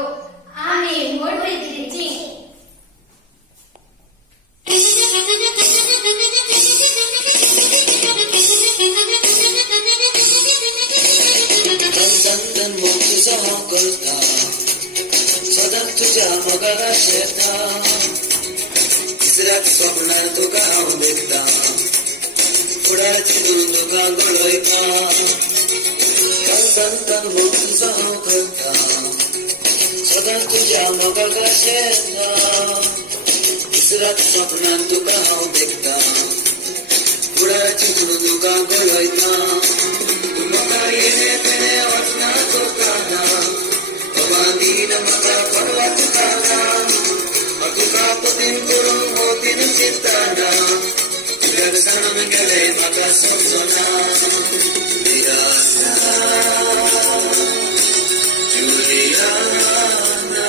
आम्ही मोठीची चंदन मग तुझा करता सदा तुझ्या मगाला शेता तिसऱ्याच स्वप्नार तुका हांव देखता फुडार चिंतून तुका गळयता चंदन मग तुझा करता सदा तुझ्या मगाला शेता तिसऱ्याच स्वप्नार तुका हांव देखता फुडार चिंतून तुका गळयता म्हाका येणे तेणे वचना करताना दिन म्हाका परवा तुकाना तुका पतीन करून मोतीन चिंताना तुझ्याक सांगून गेले म्हाका समजना जुलियाना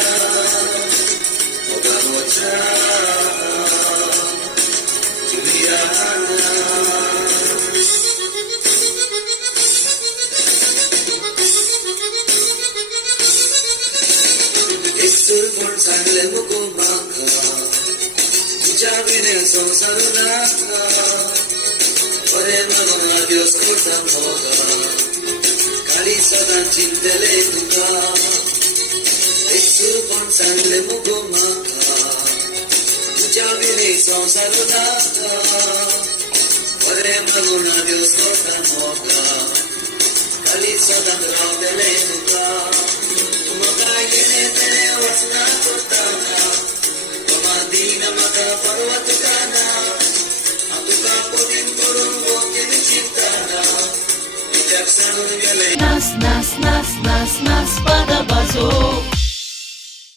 मोगान वचना जुलियाना कोण सांगले मुको म्हाका तुझ्या विने संसार नाका बरें म्हणून आदिवस करता मोगा काळी सदां चिंतले तुका एक सूर कोण सांगले मुको म्हाका तुझ्या विने संसार नाका बरें म्हणून आदिवस करता मोगा काळी सदां रावतले तुका म्हाका येणे तेणे वचना करताना दिन म्हाका परवा तुकाना तुका पतीन करून भोवतीन चिंताना तुज्याक सांगून गेले